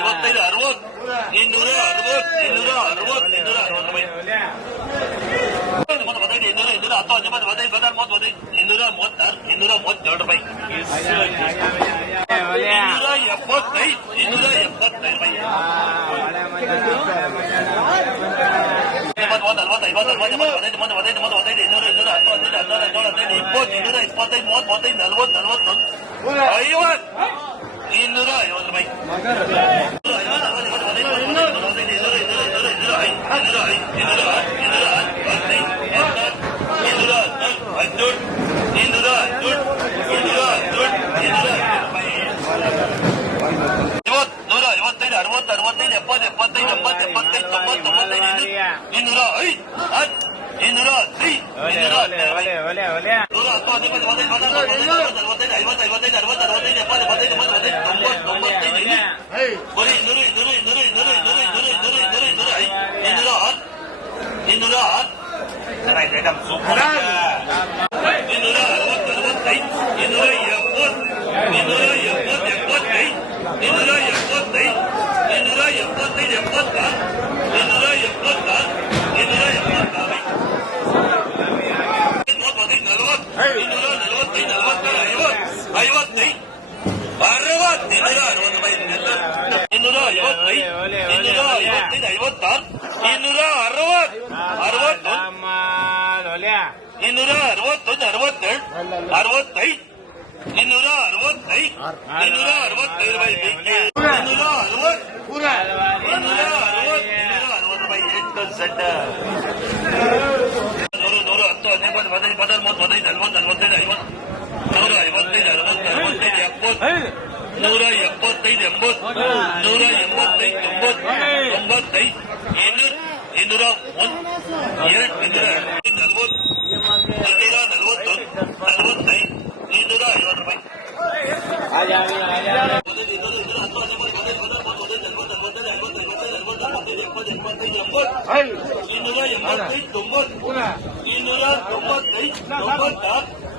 ಅರವತ್ತೈದು ಅರವತ್ತು ಇನ್ನೂರ ಅರವತ್ತು ಇನ್ನೂರ ಅರವತ್ತು ಇನ್ನೂರ ಅರವತ್ತೈದು ಮೂವತ್ತು ಬದೈದು ಇನ್ನೂರ ಇನ್ನೂರ ಹತ್ತು ಹನ್ನೊಂಬತ್ತು ಬದೈದು ಬದಾರ್ ಮೂವತ್ತು ಬದೈದು ಇನ್ನೂರ ಮೂವತ್ತಾರು ಇನ್ನೂರ ಮೂವತ್ತೇಳು ರೂಪಾಯಿ ಇನ್ನೂರ ಎಪ್ಪತ್ತೈದು ಇನ್ನೂರ ಎಪ್ಪತ್ತೈದು ರೂಪಾಯಿ ಐವತ್ತು ಇನ್ನೂರ ಐವತ್ತು ರೂಪಾಯಿ Olha. Inura, ei. Inura, ei. Olha, olha, olha, olha, olha. Inura, Inura, Inura, Inura, Inura, ಐವತ್ತೈದು ಅರವತ್ತು ಇನ್ನೂರ ಅರವತ್ತು ರೂಪಾಯಿ ಇನ್ನೂರ ಐವತ್ತೈದು ಇನ್ನೂರ ಐವತ್ತೈದು ಐವತ್ತಾರು ಇನ್ನೂರ ಅರವತ್ತು ಅರವತ್ತು ಇನ್ನೂರ ಅರವತ್ತೊಂದು ಅರವತ್ತೆರಡು ಅರವತ್ತೈದು ಇನ್ನೂರ ಅರವತ್ತೈದು ಇನ್ನೂರ ಅರವತ್ತೈದು ರೂಪಾಯಿ ಇನ್ನೂರ ಅರವತ್ತು ಇನ್ನೂರ ಅರವತ್ತು ಇನ್ನೂರ ಅರವತ್ತು ರೂಪಾಯಿ ಎಂಟು ಸೆಂಟ ನೂರ ಎಪ್ಪತ್ತೈದು ಎಂಬತ್ತು ನೂರ ಎಂಬತ್ತೈದು ತೊಂಬತ್ತು ತೊಂಬತ್ತೈದು ಇನ್ನೂರು ಇನ್ನೂರ ಒಂದು ಎರಡು ಇನ್ನೂರ ನಲ್ವತ್ತು ಇನ್ನೂರ ನಲ್ವತ್ತೊಂದು ನಲ್ವತ್ತೈದು ಇನ್ನೂರ ಐವತ್ತು ರೂಪಾಯಿ ಇನ್ನೂರ ಎಂಬತ್ತೈದು ತೊಂಬತ್ತು ಇನ್ನೂರ ತೊಂಬತ್ತೈದು ತೊಂಬತ್ತಾರು ತೊಂಬತ್ತು ಮುನ್ನೂರು ರೂಪಾಯಿ